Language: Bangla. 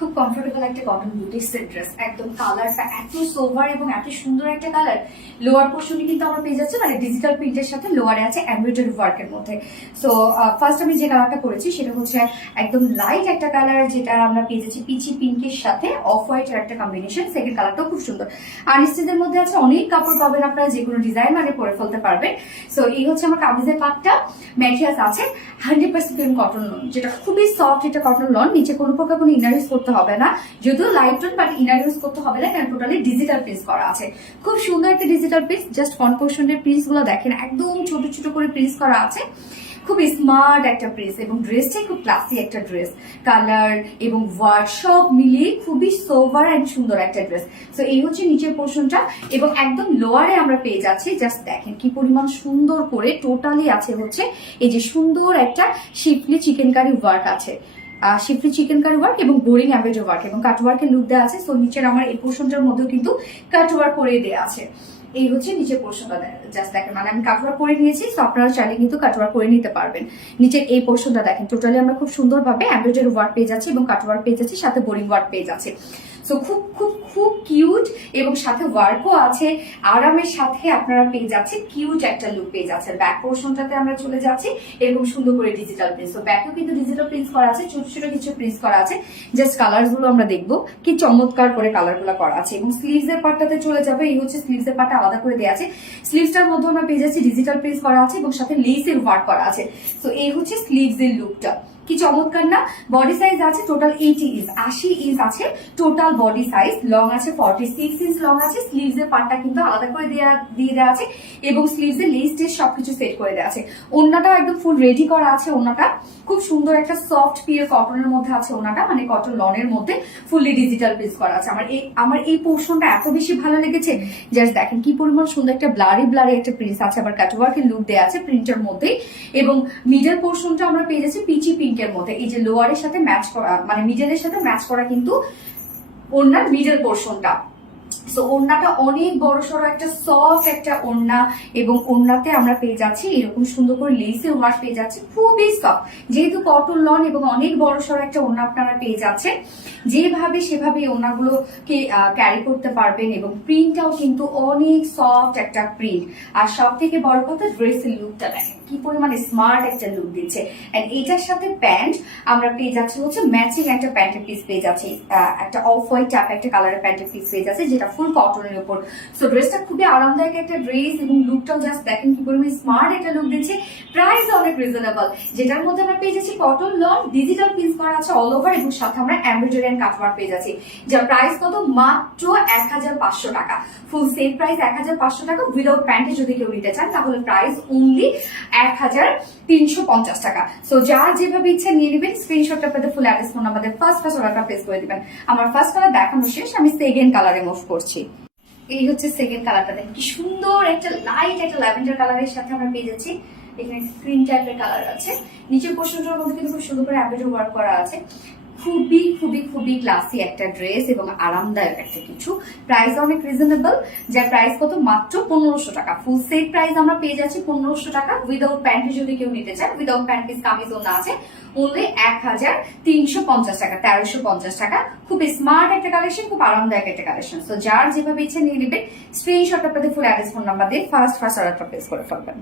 খুব কমফোর্টেবল একটা কটন বুটিক্সের ড্রেস, একদম কালারটা এত সোভার এবং এত সুন্দর একটা কালার। লোয়ার পোর্শনে কিন্তু আমরা পেয়ে যাচ্ছি মানে ডিজিটাল প্রিন্টের সাথে লোয়ারে আছে এমব্রয়ডারি ওয়ার্কের মধ্যে। সো ফার্স্ট আমি যে কালারটা করেছি সেটা হচ্ছে একদম লাইট একটা কালার, যেটা আমরা পেয়ে যাচ্ছি পিচি পিঙ্কের সাথে অফ হোয়াইটের একটা কম্বিনেশন। সেকেন্ড কালারটাও খুব সুন্দর। আনস্টিচের মধ্যে আছে, অনেক কাপড় পাবেন আপনারা, যে কোনো ডিজাইন মানে পরে ফেলতে পারবেন। সো এই হচ্ছে আমার কামিজের পাটটা। ম্যাটেরিয়ালস আছে 100% পিওর কটন লন, যেটা খুবই সফট একটা কটন লন। নিচে কোনো প্রকার কোনো ইনার ইউজ করতে হবে না, যদিও light tone, but inner use করতে হবে না কারণ টোটালি ডিজিটাল প্রিন্ট করা আছে। খুব সুন্দর একটা ডিজিটাল প্রিন্ট। জাস্ট ফ্রন্ট পোর্শনের প্রিন্টস গুলো দেখেন, একদম ছোট ছোট করে প্রিন্ট করা আছে। খুব স্মার্ট একটা ড্রেস এবং ড্রেসটাই খুব ক্লাসি একটা ড্রেস। কালার এবং ওয়ার্ক সব মিলিয়ে খুবই সোভার এন্ড সুন্দর একটা ড্রেস। সো এই হচ্ছে নিচের পোর্শনটা এবং একদম লোয়ারে আমরা পেয়ে যাচ্ছি, জাস্ট দেখেন কি পরিমাণ সুন্দর করে টোটালি আছে হচ্ছে এই যে সুন্দর একটা শিফলি চিকেন কারি ওয়ার্ক আছে, শিফলি চিকেন কারি ওয়ার্ক এবং বোরিং এমব্রয়ডারি ওয়ার্ক এবং কাট ওয়ার্কের লুক দেওয়া আছে। সো নিচের আমার এই পোর্শনটার মধ্যেও কিন্তু কাট ওয়ার্ক করে দেওয়া আছে। এই হচ্ছে নিচের পোর্শনটা, জাস্ট দেখেন মানে আমি কাটওয়ার্ক করে নিয়েছি। সো আপনারা চাইলে কিন্তু কাটওয়ার্ক করে নিতে পারবেন। নিচের এই পোর্শনটা দেখেন, টোটালি আমরা খুব সুন্দরভাবে এমব্রয়ডারি ওয়ার্ক পেয়ে যাচ্ছি এবং কাটওয়ার্ক পেয়ে যাচ্ছি, সাথে বোরিং ওয়ার্ক পেয়ে যাচ্ছে। সো খুব খুব খুব কিউট এবং সাথে ওয়ার্কও আছে। আরামের সাথে আপনারা পেয়ে যাচ্ছে কিউট একটা লুক পেয়ে যাচ্ছে। ব্যাক পোর্শনটাতে আমরা চলে যাচ্ছি, এরকম সুন্দর করে ডিজিটাল প্রিন্ট। তো ব্যাকেও কিন্তু ডিজিটাল প্রিন্ট করা আছে, ছোট ছোট কিছু প্রিন্ট করা আছে। জাস্ট কালার গুলো আমরা দেখবো কি চমৎকার করে কালার গুলো করা আছে। এবং স্লিভস এর পার্টটাতে চলে যাবে, এই হচ্ছে স্লিভস এর পার্টটা আলাদা করে দেওয়া আছে। স্লিভসটার মধ্যে আমরা পেয়ে যাচ্ছি ডিজিটাল প্রিন্ট করা আছে এবং সাথে লেসের ওয়ার্ক করা আছে। তো এই হচ্ছে স্লিভস এর লুকটা, কি চমৎকার না। বডি সাইজ আছে টোটাল 80 ইঞ্চ আছে টোটাল বডি সাইজ। লং আছে 46 ইঞ্চ লং আছে। স্লিভস এর পার্টটা কিন্তু আলাদা করে দিয়ে দেওয়া আছে এবং স্লিভস এর লেস টেস সবকিছু সেট করে দেওয়া আছে। ওড়নাটাও একদম ফুল রেডি করা আছে। ওড়নাটা খুব সুন্দর একটা সফট পিওর কটনের মধ্যে আছে। ওড়নাটা মানে কটন লনের মধ্যে ফুললি ডিজিটাল প্রিন্ট করা আছে। আমার এই পোর্শনটা এত বেশি ভালো লেগেছে, জাস্ট দেখেন কি পরিমাণ সুন্দর একটা ব্লারি একটা প্রিন্ট আছে। আবার কাটওয়ার্কের লুক দেওয়া আছে প্রিন্টের মধ্যে এবং মিডল পোর্শনটা আমরা পেয়ে যাচ্ছি পিচি পিঙ্ক এর মধ্যে। এই যে লোয়ারের সাথে ম্যাচ করা মানে মিডলের সাথে ম্যাচ করা কিন্তু ওড়নার মিডল পোর্শনটা। সো ওড়নাটা অনেক বড় সড়ো একটা সফট একটা ওড়না এবং ওড়নাতে আমরা পেয়ে যাচ্ছি এরকম সুন্দর করে লেসের ওয়ার্ক পেয়ে যাচ্ছি, খুবই সফট। যেহেতু কটন লন এবং অনেক বড় সড়ো একটা ওড়না আপনারা পেয়ে যাচ্ছেন, যেভাবে সেভাবে ওড়নাগুলোকে ক্যারি করতে পারবেন এবং প্রিন্টটাও কিন্তু অনেক সফট একটা প্রিন্ট। আর সব থেকে বড় কথা ড্রেসের লুকটা দেখেন কি পরিমাণে স্মার্ট একটা লুক দিচ্ছে। এন্ড এটার সাথে প্যান্ট আমরা পেয়ে যাচ্ছি হচ্ছে ম্যাচিং একটা প্যান্টের পিস পেয়ে যাচ্ছি, একটা অফ হোয়াইট টাইপ একটা কালারের প্যান্টের পিস পেয়ে যাচ্ছে, যেটা ফুল কটনের উপর। সো ড্রেসটা খুবই আরামদায়ক একটা ড্রেস এবং লুকটাও জাস্ট দেখেন কি পরিমাণে স্মার্ট একটা লুক দিচ্ছে। প্রাইস অনেক রিজনেবল, যেটার মধ্যে আমরা পেয়ে যাচ্ছি কটন লন, ডিজিটাল প্রিন্ট করা আছে অল ওভার এবং সাথে আমরা এমব্রয়ডারি এন্ড কাটওয়ার্ক পেয়ে যাচ্ছি। যার প্রাইস কত মাত্র 1500 টাকা। ফুল সেট প্রাইস 1500 টাকা। উইদাউট প্যান্টে যদি কেউ নিতে চান তাহলে প্রাইস অনলি 1350 টাকা। সো যার যেভাবে ইচ্ছা নিয়ে নেবেন। স্ক্রিনশটটা পেতে ফুল অ্যাড্রেস ফোন আমাদের ফার্স্ট অর্ডারটা প্লেস করে দিবেন। আমার ফার্স্ট কালার দেখানো শেষ, আমি সেকেন্ড কালারে মুভ করছি। এই হচ্ছে সেকেন্ড কালারটা, দেখেন কি সুন্দর একটা লাইট একটা ল্যাভেন্ডার কালারের সাথে আমরা পেয়ে যাচ্ছি। এখানে ক্রিম টাইপের কালার আছে। নিচের পোর্শনটার মধ্যে কিন্তু খুব সুন্দর করে এমব্রয়ডারি ওয়ার্ক করা আছে। খুবই খুবই খুবই ক্লাসি একটা ড্রেস এবং আরামদায়ক একটা কিছু। প্রাইস অনেক রিজনেবল, যার প্রাইস কত মাত্র 1500 টাকা। ফুল সেট প্রাইস আমরা পেয়ে যাচ্ছি 1500 টাকা। উইদাউট প্যান্টে যদি কেউ নিতে চান, উইদাউট প্যান্ট পিস কামিজ ওনা আছে অনলি 1350 টাকা, 1350 টাকা। খুব স্মার্ট একটা কালেকশন, খুব আরামদায়ক একটা কালেকশন। সো যার যেভাবে ইচ্ছা নিয়ে নেবেন। স্ক্রিনশট আপনাদের ফুল অ্যাড্রেস ফোন নাম্বার দিয়ে ফার্স্ট অর্ডারটা প্লেস করে ফেলবেন।